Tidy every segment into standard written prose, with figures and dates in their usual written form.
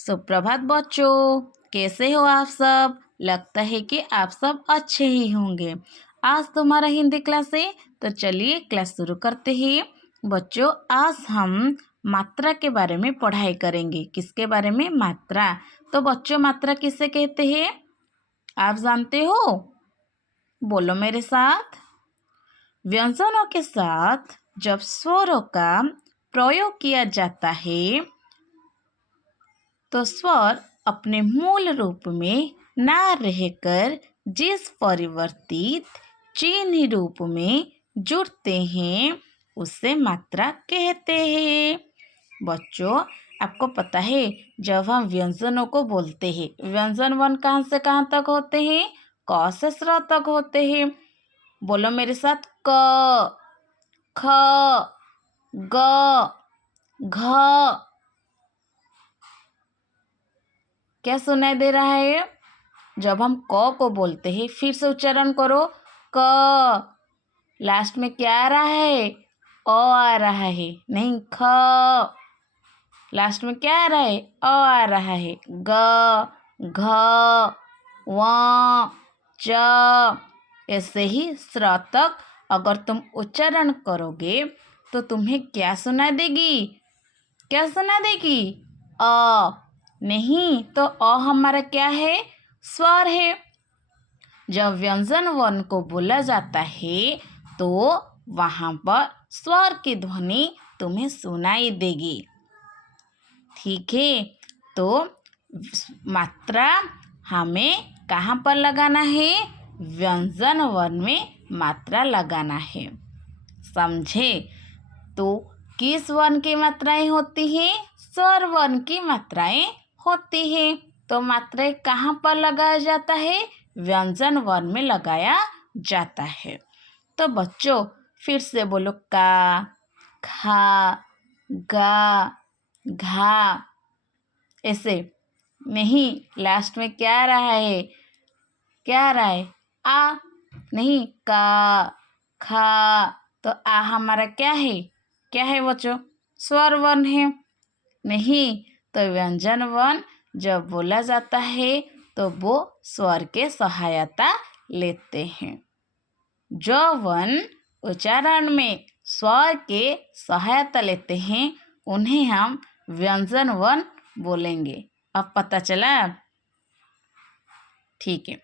सुप्रभात बच्चों, कैसे हो आप सब। लगता है कि आप सब अच्छे ही होंगे। आज तुम्हारा हिंदी क्लास है, तो चलिए क्लास शुरू करते हैं। बच्चों, आज हम मात्रा के बारे में पढ़ाई करेंगे। किसके बारे में? मात्रा। तो बच्चों, मात्रा किसे कहते हैं? आप जानते हो? बोलो मेरे साथ। व्यंजनों के साथ जब स्वरों का प्रयोग किया जाता है तो स्वर अपने मूल रूप में ना रहकर जिस परिवर्तित चिन्ह रूप में जुड़ते हैं उसे मात्रा कहते हैं। बच्चों, आपको पता है, जब हम व्यंजनों को बोलते हैं, व्यंजन वर्ण कहाँ से कहाँ तक होते हैं? क से श तक होते हैं। बोलो मेरे साथ। क, ख, ग, घ। क्या सुनाई दे रहा है? जब हम क को बोलते हैं, फिर से उच्चारण करो। क। लास्ट में क्या आ रहा है? आ रहा है। नहीं, ख। लास्ट में क्या आ रहा है? आ रहा है। ग, घ, व, च। ऐसे ही स्र तक अगर तुम उच्चारण करोगे तो तुम्हें क्या सुनाई देगी? क्या सुना देगी? अ। नहीं, तो अ हमारा क्या है? स्वर है। जब व्यंजन वर्ण को बोला जाता है तो वहाँ पर स्वर की ध्वनि तुम्हें सुनाई देगी। ठीक है, तो मात्रा हमें कहाँ पर लगाना है? व्यंजन वर्ण में मात्रा लगाना है। समझे? तो किस वर्ण की मात्राएं होती हैं? स्वर वर्ण की मात्राएं होती हैं। तो मात्राएं कहाँ पर लगाया जाता है? व्यंजन वर्ण में लगाया जाता है। तो बच्चों, फिर से बोलो। का, खा, गा, घा। ऐसे नहीं, लास्ट में क्या आ रहा है? क्या आ रहा है? आ। नहीं, का, खा। तो आ हमारा क्या है? क्या है बच्चों? स्वर वर्ण है। नहीं, तो व्यंजन वर्ण जब बोला जाता है तो वो स्वर के सहायता लेते हैं। जो वर्ण उच्चारण में स्वर के सहायता लेते हैं उन्हें हम व्यंजन वर्ण बोलेंगे। अब पता चला? ठीक है,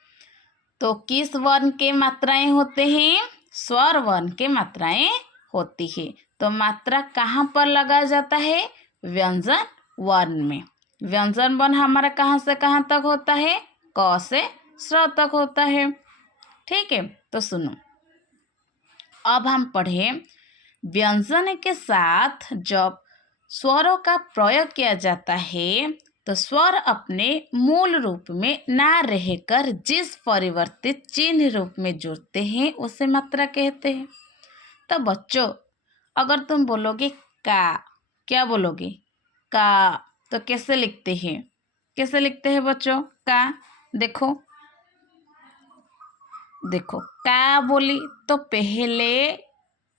तो किस वर्ण के मात्राएं होते हैं? स्वर वर्ण के मात्राएं होती है। तो मात्रा कहाँ पर लगाया जाता है? व्यंजन वर्ण में। व्यंजन वर्ण हमारा कहाँ से कहाँ तक होता है? क से श तक होता है। ठीक है, तो सुनो, अब हम पढ़ें। व्यंजन के साथ जब स्वरों का प्रयोग किया जाता है तो स्वर अपने मूल रूप में ना रहकर जिस परिवर्तित चिन्ह रूप में जुड़ते हैं उसे मात्रा कहते हैं। तो बच्चों, अगर तुम बोलोगे का, क्या बोलोगे? का। तो कैसे लिखते हैं? कैसे लिखते हैं बच्चों? का। देखो देखो, का बोली तो पहले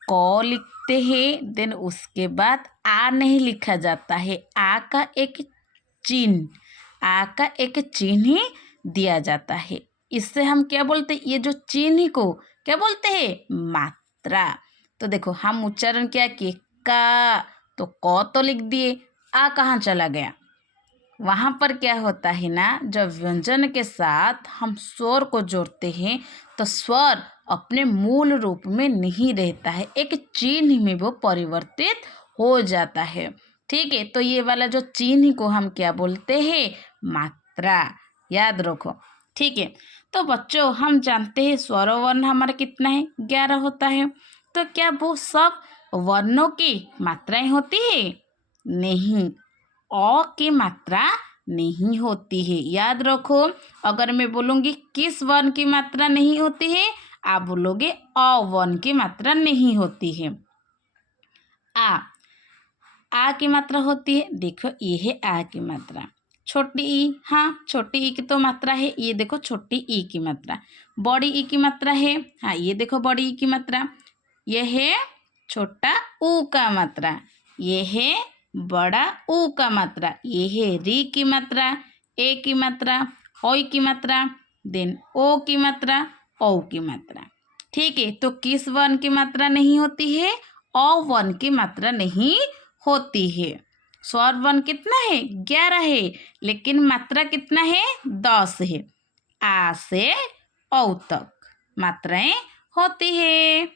क लिखते हैं, देन उसके बाद आ नहीं लिखा जाता है। आ का एक चिन्ह ही दिया जाता है। इससे हम क्या बोलते हैं? ये जो चिन्ह को क्या बोलते हैं? मात्रा। तो देखो, हम उच्चारण क्या किए? का, तो क तो लिख दिए, आ कहाँ चला गया? वहाँ पर क्या होता है ना, जब व्यंजन के साथ हम स्वर को जोड़ते हैं तो स्वर अपने मूल रूप में नहीं रहता है, एक चिन्ह में वो परिवर्तित हो जाता है। ठीक है, तो ये वाला जो चिन्ह को हम क्या बोलते हैं? मात्रा। याद रखो। ठीक है, तो बच्चों, हम जानते हैं स्वर वर्ण हमारा कितना है? 11 होता है। तो क्या वो सब वर्णों की मात्राएं होती है? नहीं, अ की मात्रा नहीं होती है। याद रखो, अगर मैं बोलूँगी किस वर्ण की मात्रा नहीं होती है, आप बोलोगे अ वर्ण की मात्रा नहीं होती है। आ की मात्रा होती है। देखो, ये है आ की मात्रा। छोटी ई, हाँ, छोटी ई की तो मात्रा है। ये देखो, छोटी ई की मात्रा। बड़ी ई की मात्रा है। हाँ, ये देखो, बड़ी ई की मात्रा। ये है छोटा ऊ का मात्रा। ये है बड़ा ऊ का मात्रा, ये है री की मात्रा, ए की मात्रा, ओई की मात्रा, देन ओ की मात्रा, औ की मात्रा। ठीक है, तो किस वर्ण की मात्रा नहीं होती है? औ वर्ण की मात्रा नहीं होती है। स्वर वर्ण कितना है? 11 है, लेकिन मात्रा कितना है? 10 है। आ से औ तक मात्राएं होती है।